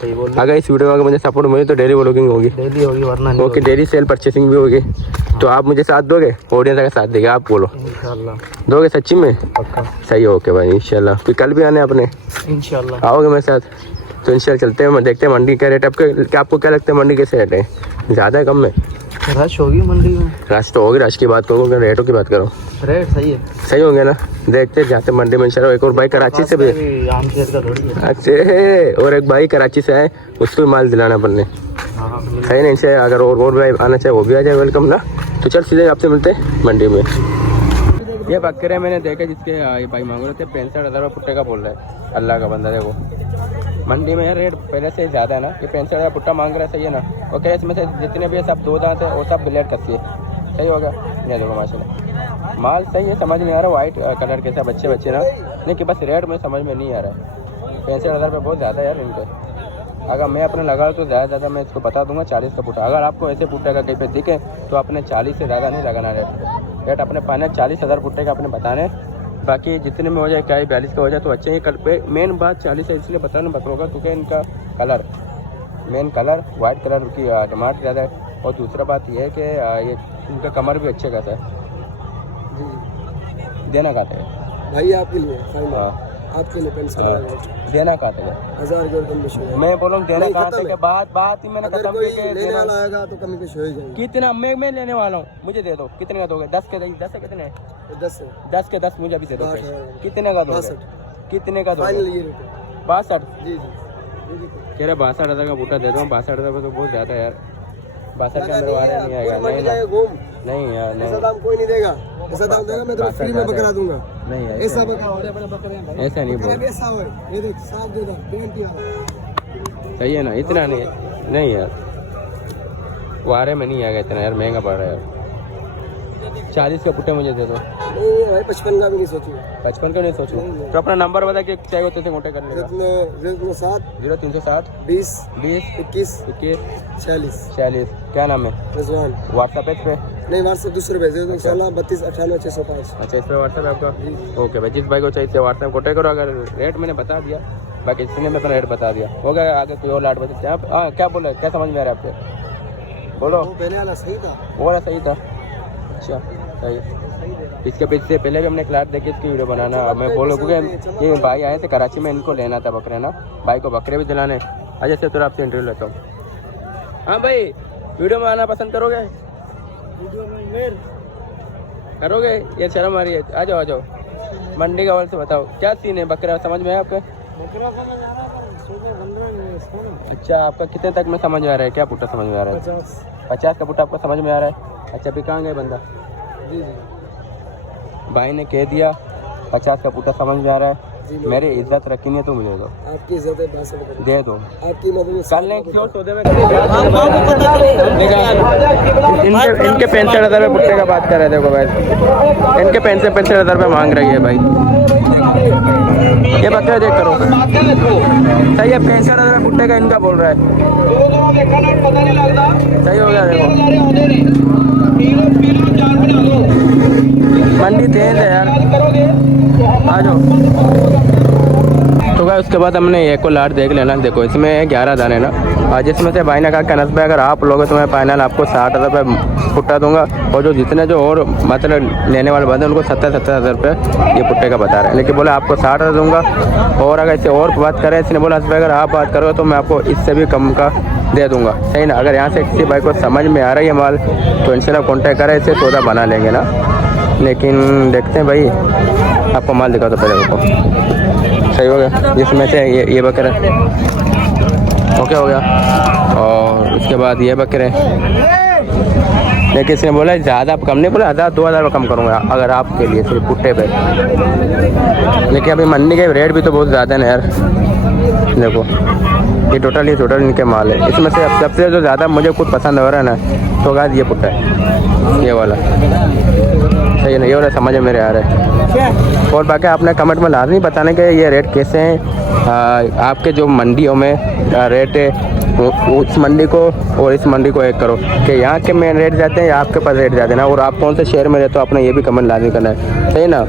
सही बोल। अगर इस वीडियो में अगर मुझे सपोर्ट मिले तो डेली व्लॉगिंग होगी, होगी, वरना नहीं ओके, डेली सेल परचेसिंग भी होगी। तो आप मुझे साथ दोगे, ऑडियंस का साथ देगा, आप बोलो इंशाल्लाह दोगे सच्ची में? पक्का सही है, ओके भाई इंशाल्लाह। फिर कल भी आने अपने इंशाल्लाह आओगे मेरे साथ? तो इंशाल्लाह चलते हैं, देखते हैं मंडी क्या रेट आपको क्या लगता है मंडी कैसे रेट है? ज़्यादा है कम में? रश होगी मंडी में, रश तो होगी, रश की बात करो, रेटों की बात करो, रेट सही है, सही होंगे ना? देखते हैं जाते मंडी में इंशाल्लाह। एक और भाई कराची से भी, आम शेर का थोड़ी है। अच्छे, और एक भाई कराची से आए, उसको भी माल दिलाना अपन ने, हाँ है ना इंशाल्लाह। अगर और भाई आना चाहे वो भी आ जाए, वेलकम ना। तो चल सीधे आपसे मिलते हैं मंडी में। ये बकरे मैंने देखे जिसके ये भाई मांग रहे थे 65,000 पुट्टे का बोल रहा है, अल्लाह का बंदा। देखो मंडी में रेट पहले से ज़्यादा है ना, ये 65,000 पुट्टा मांग रहा है, सही है ना? और क्या इसमें से जितने भी है सब 2 दांत है और सब ब्लेड कस्सी है, सही होगा? ये देखो माशाल्लाह माल सही है, समझ नहीं आ रहा वाइट कलर के सब बच्चे ना, लेकिन बस रेट में समझ में नहीं आ रहा है। 65,000 रुपये बहुत ज़्यादा यार इनको। अगर मैं अपने लगा तो ज़्यादा मैं इसको बता दूंगा 40 का पुट्टा। अगर आपको ऐसे पुट्टे का कहीं पे दिखे तो अपने 40 से ज़्यादा नहीं लगाना रेट अपने पाने 40,000 पुट्टे का अपने बताने। बाकी जितने में हो जाए, क्या 42 का हो जाए तो अच्छे ही। कल पे मेन बात 40 है इसलिए बताना बकरों का, क्योंकि इनका colour, main colour white colour की डिमांड ज़्यादा है। और दूसरा बात यह है कि ये इनका कमर भी अच्छे खासा है जी, देना कहते हैं भाई आपके लिए, हाँ आपके लिए देना कहते हैं 1000 के कम मैं बोलूँ देना कहते के बात ही मैंने खत्म करके देना आएगा तो कमी पेश हो ही जाएगी। कितना मैं लेने वाला हूँ, मुझे दे दो। कितने का दोगे? 10 के 10 है, कितने? 10 के 10 मुझे अभी दे दो। 62 कितने का दोगे? कितने का दोगे? 62 जी कह रहे 62,000 का बूटा दे दो। 62,000 तो बहुत ज़्यादा यार, 62 के अंदर वाले नहीं आएगा। नहीं यार, नहीं दाम कोई नहीं देगा, ऐसा दाम देगा मैं तो फ्री में बकरा दूंगा। नहीं यार, ऐसा बकरा ऐसा नहीं बोल, ऐसा है ये देख साफ दे दो, सही है ना? इतना नहीं यार, वारे में नहीं आएगा इतना यार, महंगा पड़ रहा है यार। 40 का पुट्टे मुझे दे दो। नहीं भाई 55 का भी नहीं सोचू, 55 का नहीं सोचू। तो अपना नंबर बता के चाहिए होते थे मोटे करने का। 0307 20 21 46। क्या नाम है? रिजवान। व्हाट्सएप पे? नहीं व्हाट्सएप दूसरे भेजे तो इंशाल्लाह 32 98 605। अच्छा, इस पे व्हाट्सएप है आपका? ओके भाई, जिस भाई को चाहिए व्हाट्सएप कॉन्टेक्ट करो। अगर रेट मैंने बता दिया, बाकी इसने में अपना रेट बता दिया, हो गया। आगे कोई और लाट बता आप। हाँ क्या बोले, क्या समझ में आ रहा है आपके? बोलो। वो पहले वाला सही था, वो वाला सही था। अच्छा सही। इसके पीछे पहले भी हमने क्लास देखी इसकी वीडियो बनाना। मैं बोलो क्योंकि ये भाई आए थे कराची में, इनको लेना था बकरे ना, भाई को बकरे भी दिलाने। अच्छा से तो आपसे इंटरव्यू लेता हूँ। हाँ भाई, वीडियो में आना पसंद करोगे? करोगे? ये शर्म आ रही है। आ जाओ मंडी का वाल से बताओ क्या सीन है, बकरा समझ में है आपके? अच्छा, आपका कितने तक में समझ में आ रहा है? क्या पुट्टा समझ में आ रहा है? 50 का पुट्टा आपको समझ में आ रहा है? अच्छा, अभी कहाँ गए बंदा? जी भाई ने कह दिया 50 का पुट्टा समझ में आ रहा है। मेरी इज्जत रखी नहीं तो मुझे दो। आपकी इज्जत है, दे दो। आपकी मदद कल ने किसी और सौदे में इनके 65,000 रुपये पुट्टे का बात कर रहे थे। देखो भाई इनके 65,000 रुपये मांग रही है भाई। ये बकरे देख करो, सही है। 65,000 रुपये पुट्टे का इनका बोल रहा है, सही हो गया। देखो मंडी तेज है यार, आ जाओ। तो भाई उसके बाद हमने एक को लाट देख लेना। देखो इसमें 11 दाने ना, और जिसमें से भाई ने कहा कनस भाई अगर आप लोगे तो मैं फाइनल आपको 60,000 रुपये पुट्टा दूंगा। और जो जितने जो और मतलब लेने वाले बंदे उनको 70,000 रुपये ये पुट्टे का बता रहे हैं, लेकिन बोला आपको 60,000 दूंगा। और अगर इससे और बात करें, इसने बोला भाई अगर आप बात करोगे तो मैं आपको इससे भी कम का दे दूंगा, सही ना? अगर यहाँ से किसी भाई को समझ में आ रही है माल तो इंशाल्लाह कॉन्टैक्ट करें, इससे सौदा बना लेंगे ना। लेकिन देखते हैं भाई, आपको माल दिखा तो पहले को सही हो गया। जिसमें से ये बकरा ओके हो गया। और उसके बाद ये बकरे, लेकिन इसने बोला ज़्यादा कम नहीं, बोला 1000-2000 कम करूँगा अगर आपके लिए सिर्फ पुट्टे पे। लेकिन अभी मंडी के रेट भी तो बहुत ज़्यादा है यार। देखो ये टोटल इनके माल है। इसमें से सबसे जो ज़्यादा मुझे कुछ पसंद हो रहा है ना, तो गाइस ये पुट्टा है, ये वाला सही है, ये वाला समझ में मेरे आ रहा है। और बाकी आपने कमेंट में लाजमी बताने के ये रेट कैसे हैं आपके जो मंडियों में रेट है, उस मंडी को और इस मंडी को एक करो कि यहाँ के मेन रेट जाते हैं या आपके पास रेट जाते हैं ना, और आप कौन से शहर में रहते हो अपना ये भी कमेंट लाजमी करना है, सही ना।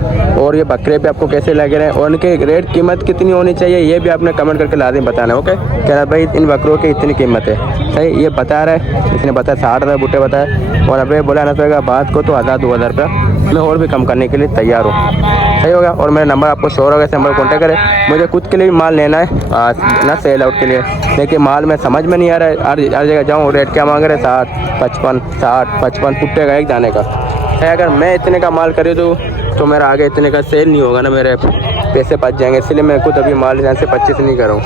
और ये बकरे पे आपको कैसे लगे रहे हैं और उनके रेट कीमत कितनी होनी चाहिए ये भी आपने कमेंट करके लाजमी बताना है। ओके कह भाई इन बकरों की इतनी कीमत है, सही। ये बता रहा है, इसने बताया 60,000 बुट्टे बताए, और अभी बोला ना तो बात को तो 1000-2000 रुपया मैं और भी कम करने के लिए तैयार हूँ, सही होगा। और मेरा नंबर आपको शो होगा, इस नंबर कॉन्टैक्ट करें। मुझे खुद के लिए माल लेना है ना, सेल आउट के लिए, लेकिन माल में समझ में नहीं आ रहा है। हर जगह जाऊँ रेट क्या मांग रहे, 60-55 पुट्टे का एक दाने का है। अगर मैं इतने का माल खरीदूँ तो मेरा आगे इतने का सेल नहीं होगा ना, मेरे पैसे बच जाएंगे, इसलिए मैं खुद अभी माल यहाँ से 25 नहीं करूँ।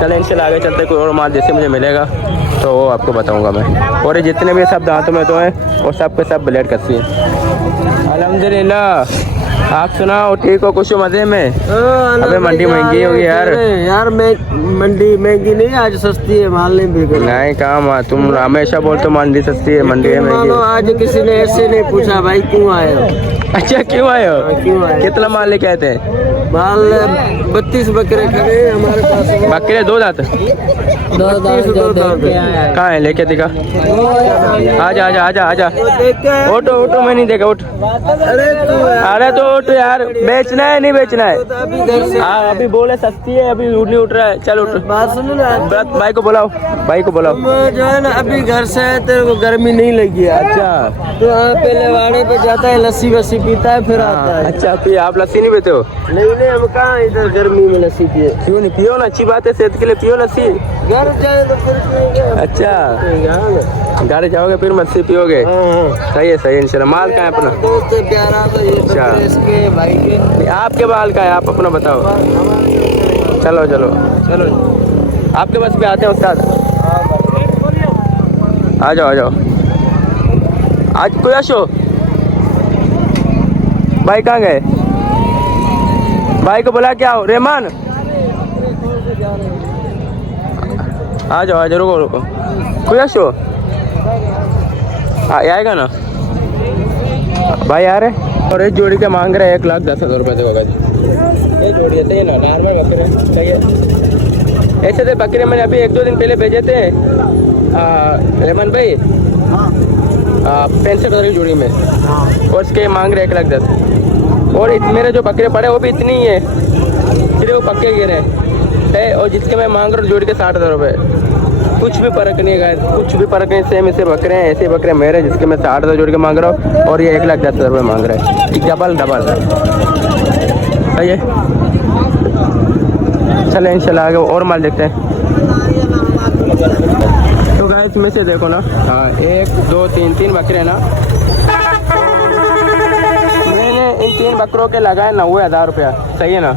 चलें इंशाल्लाह आगे चलते, कोई और माल जैसे मुझे मिलेगा तो वो आपको बताऊंगा मैं। और ये जितने भी सब दांतों में तो हैं और सब के सब ब्लेड कस्सी हैं अल्हम्दुलिल्लाह। आप सुनाओ ठीक हो, खुश हो, मजे में? अबे मंडी महंगी होगी यार। यार मंडी महंगी नहीं, आज सस्ती है, माल नहीं बिक रहा। नहीं कहाँ, तुम हमेशा बोलते हो मंडी सस्ती है, मंडी है महंगी। आज किसी ने ऐसे नहीं पूछा भाई क्यों आए हो। अच्छा क्यों आए हो? क्यों आए? कितना माल लेके आए थे? माल 32 बकरे खड़े हैं हमारे पास। बकरे दो दांत कहाँ है? लेके दिखा। आजा आजा आजा आजा, ओटो ओटो, मैं नहीं देखा, उठ। अरे तो उठ यार, बेचना है नहीं बेचना है? हाँ अभी बोले सस्ती है, अभी उठ नहीं उठ रहा है, चल उठ। बात सुनो ना, भाई को बुलाओ, भाई को बुलाओ। जो है ना अभी घर से है, तेरे को गर्मी नहीं लगी है? अच्छा तो यहाँ पहले वाड़े पे जाता है, लस्सी वस्सी पीता है, फिर आता है। अच्छा फिर आप लस्सी नहीं पीते हो? नहीं हम कहाँ इधर गर्मी में लस्सी पिए। क्यों नहीं? पियो ना, अच्छी बात है, सेहत के लिए पियो लस्सी। घर जाए तो फिर पिएंगे। अच्छा गाड़ी जाओगे फिर लस्सी पियोगे? सही है इंशाल्लाह। माल कहाँ है अपना? दोस्त है प्यारा, तो ये बकरे इसके भाई के। आपके बाल का है, आप अपना बताओ। चलो चलो चलो, आपके बस पे आते हैं उस्ताद। आ जाओ आ जाओ, आज कोई शो। भाई कहाँ गए? भाई को बुला के आओ। रहमान आ जाओ रुको रुको, कोई शो आएगा ना भाई आ रहे। और एक जोड़ी के मांग रहे 1,10,000 रुपये देगा। ये जोड़ी है ना, नॉर्मल बकरे सही है। ऐसे थे बकरे मैंने अभी 1-2 दिन पहले भेजे थे रहमान भाई, 65,000 की जोड़ी में, और इसके मांग रहे 1,10,000। और मेरे जो बकरे पड़े वो भी इतनी ही है, फिर वो पक्के गिरे है, और जिसके मैं मांग रहा हूँ जोड़ी के 60,000 रुपये। कुछ भी फर्क नहीं है, कुछ भी फर्क नहीं, सेम ऐसे बकरे हैं, ऐसे बकरे मेरे जिसके मैं 60,000 जोड़ के मांग रहा हूँ, और ये 1,10,000 रुपये मांग रहा है। डबल सही है। चले इंशाल्लाह आगे और माल देखते हैं। तो गाइस इसमें से देखो ना, 1 2 3 बकरे ना, मैंने इन 3 बकरों के लगाए 90,000 रुपया, सही है ना।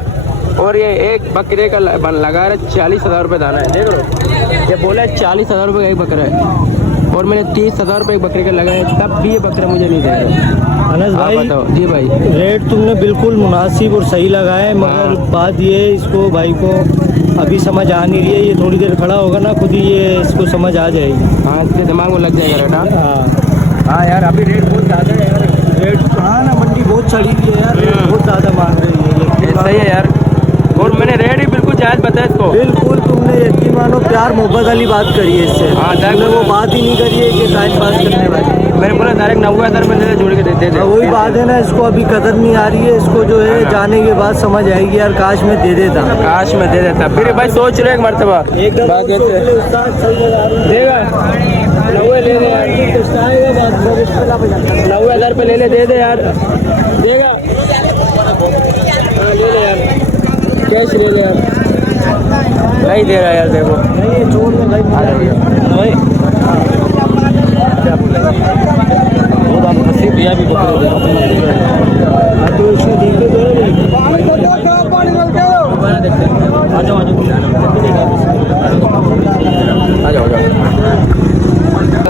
और ये एक बकरे का लगा रहा है 40,000 रुपये दाना है, देख लो। ये बोला 40,000 रुपये का एक बकरा है, और मैंने 30,000 रुपये एक बकरे का लगाया, तब भी ये बकरे मुझे नहीं दे रहे। अनस भाई बताओ जी भाई, रेट तुमने बिल्कुल मुनासिब और सही लगाया है, मगर बात ये इसको भाई को अभी समझ आ नहीं रही है। ये थोड़ी देर खड़ा होगा ना, खुद ही ये इसको समझ आ जाएगी। हाँ इसके दिमाग में लग जाएगा रेट। हाँ यार अभी रेट बहुत ज़्यादा है यार, रेट हाँ ना, मंडी बहुत चढ़ी हुई है यार, रेट बहुत ज़्यादा मांग रही है। सही है यार, और मैंने रेट ही बिल्कुल जायज़ बताया इसको। बिल्कुल तुमने यकीन मानो प्यार मोहब्बत वाली बात करी है इससे। हाँ, तुमने वो बात ही नहीं करी है कि टाइम पास करने वाली। मैंने बोला डायरेक्ट 90,000 में जोड़ के दे दे। वही बात है ना, इसको अभी कदर नहीं आ रही है, इसको जो है जाने के बाद समझ आएगी यार, काश में दे देता, काश में दे देता। फिर भाई सोच रहे एक मरतबा एकदम देगा 90 ले ले यार, 90,000 रुपये ले ले, दे दे यार, देगा ले ले यार, कैश ले ले यार, नहीं दे रहा यार, देखो नहीं जोड़ में भाई नसीब दिया भी तो इसमें देखते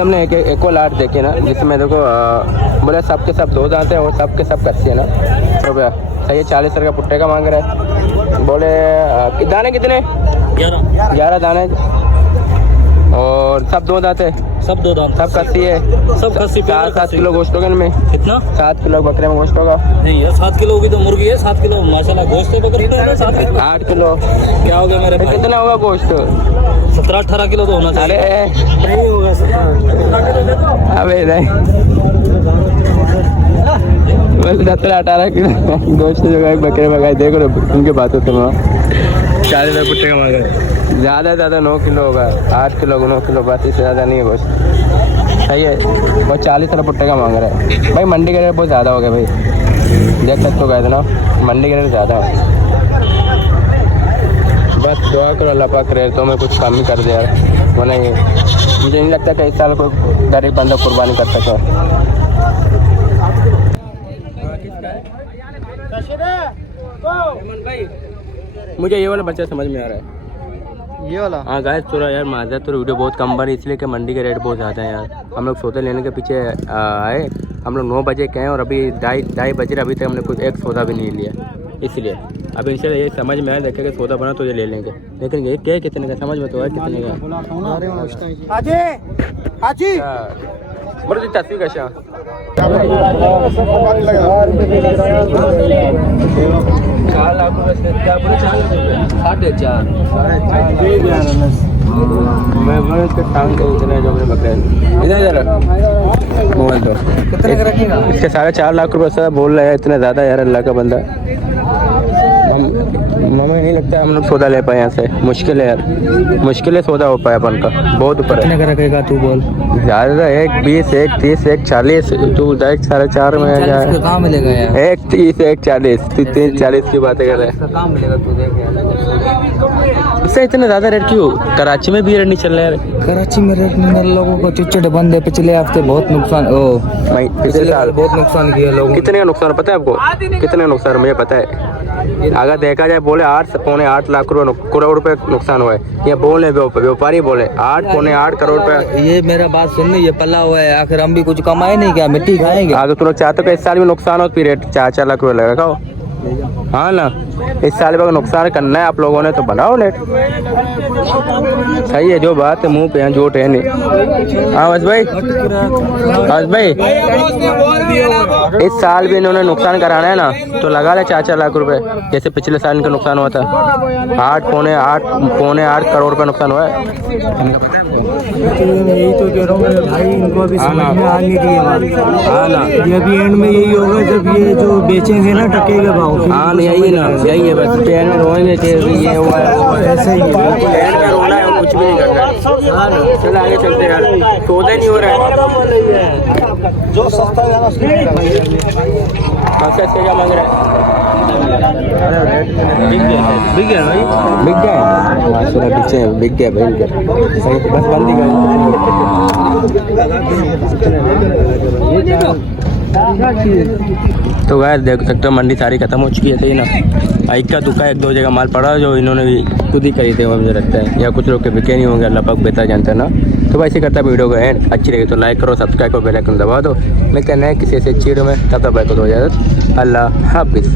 हमने एक और लाट देखी ना जिसमें देखो बोले सबके सब 2 दांत है और सबके सब कच्चे है ना। तो भैया सही है, 40 का पुट्टे का मांग रहा है। बोले दाने कितने? 11 दाने और सब 2 दांत है। सब 2 दांत, सब कस्सी है। सब कस्सी। 7 किलो गोश्त होगा इनमें। कितना? 7 किलो बकरे में गोश्त होगा। नहीं यार 7 किलो की तो मुर्गी है, 7 किलो माशाल्लाह गोश्त है बकरी का। 8 किलो क्या हो गया मेरे भाई? कितना होगा गोश्त? 17-18 किलो तो होना चाहिए। अरे नहीं होगा 17। अबे नहीं, 17-18 किलो गोश्त जो है बकरे मंगाए। देखो उनके बातों से 40 पुट्टे का मांग रहे। ज़्यादा 9 किलो होगा, 8 किलो 9 किलो, बात इससे ज़्यादा नहीं है गोश्त। सही है, वो 40 पुट्टे का मांग रहा है भाई। मंडी के रेट बहुत ज़्यादा हो गया भाई, देख सकते हो गए ना, मंडी के रेट ज़्यादा है। बस दुआ करो अल्लाह पाक रेटों में कुछ कम ही कर दे यार, वरना ये मुझे नहीं लगता कि इस साल को गरीब बंदा कुर्बानी कर सके। मुझे ये वाला बच्चा समझ में आ रहा है, ये वाला। हाँ गाइस थोड़ा यार माजरा तो वीडियो बहुत कम बनी इसलिए कि मंडी के रेट बहुत ज़्यादा है यार। हम लोग सौदे लेने के पीछे आए, हम लोग 9 बजे गए और अभी ढाई बजे अभी तक हमने कुछ एक सौदा भी नहीं लिया। इसलिए अब इनसे ये समझ में आया, देखेंगे सौदा बना तो ये ले लेंगे, लेकिन ये क्या कितने का समझ में तो है कितने का। बड़ी तस्वीर कशा 4 लाख रुपये, 4.5 मैं इसके टांग के इतने जो मैंने बकरे इधर जरा मोबाइल तो कितने का रखेगा? इसके 4.5 लाख रुपये सर बोल रहे हैं, इतना ज़्यादा यार अल्लाह का बंदा। हमें नहीं लगता हम लोग सौदा ले पाए यहाँ से, मुश्किल है यार, मुश्किल है सौदा हो पाया अपन का, बहुत ऊपर है। कितने का रखेगा तू बोल? ज़्यादा 1 20 1 30 1 40 तू डायरेक्ट 4.5 में जाए। कहाँ मिलेगा यार? 1 30 1 40 3 40 की बातें कर रहे हैं। कहाँ मिलेगा तू देख यार। इससे इतना ज़्यादा रेट क्यों? कराची में भी रेट नहीं चल रहा है। कराची में रेट में लोगों को चिड़चिड़े बंद है। पिछले हफ्ते बहुत नुकसान, पिछले साल बहुत नुकसान किया लोगों। कितने का नुकसान पता है आपको? कितने का नुकसान मुझे पता है, अगर देखा जाए बोले 8.8 लाख करोड़ रुपए नुकसान हुआ है। ये बोले व्यापारी बोले 8.8 करोड़ रुपए। ये मेरा बात सुनने, ये पल्ला हुआ है, आखिर हम भी कुछ कमाए नहीं क्या? मिट्टी खाएंगे। अगर तुम लोग चाहते हो कि इस साल भी नुकसान हो तो रेट 4 लाख रुपए लगा रखा। हाँ ना, इस साल भी अगर नुकसान करना है आप लोगों ने तो बनाओ लेट। सही है, जो बात है मुंह पे है, झूठ है नहीं। हाँ बस भाई, इस साल भी इन्होंने नुकसान कराना है ना तो लगा ले 4 लाख रुपए, जैसे पिछले साल इनका नुकसान हुआ था। 8.8 करोड़ रुपए नुकसान हुआ है। यही तो कह रहा हूँ भाई, इनको अभी समझ में आ नहीं रही है बात। हाँ ना, ये अभी एंड में यही होगा जब ये जो बेचेंगे ना टकेगा भाव। हाँ यही ना, यही है बस, पेड़ में रोएंगे कि ये हुआ है ऐसा ही है। पेड़ में रोना है, कुछ भी नहीं करना है। चलो आगे चलते यार, सौदा नहीं हो रहा है। जो सस्ता है ना इसका क्या मांग रहा है? बिक गया भाई, बिक गया माशाल्लाह, पीछे बिक गया भाई। सही बस बंदी का तो गाइस देख सकते हो मंडी सारी खत्म हो चुकी है। सही ना, इक्का दुक्का 1-2 जगह माल पड़ा जो इन्होंने भी खुद ही खरीदे हुए मुझे लगता है, या कुछ लोग के बिके नहीं होंगे, अल्लाह पाक बेहतर जानता है ना। तो वैसे करता है वीडियो को एंड अच्छी लगी तो लाइक करो, सब्सक्राइब करो, बेल आइकन दबा दो। मैं कहना है किसी ऐसे चीज़ों में तब तक बैठ दो इजाज़त, अल्लाह हाफिज़।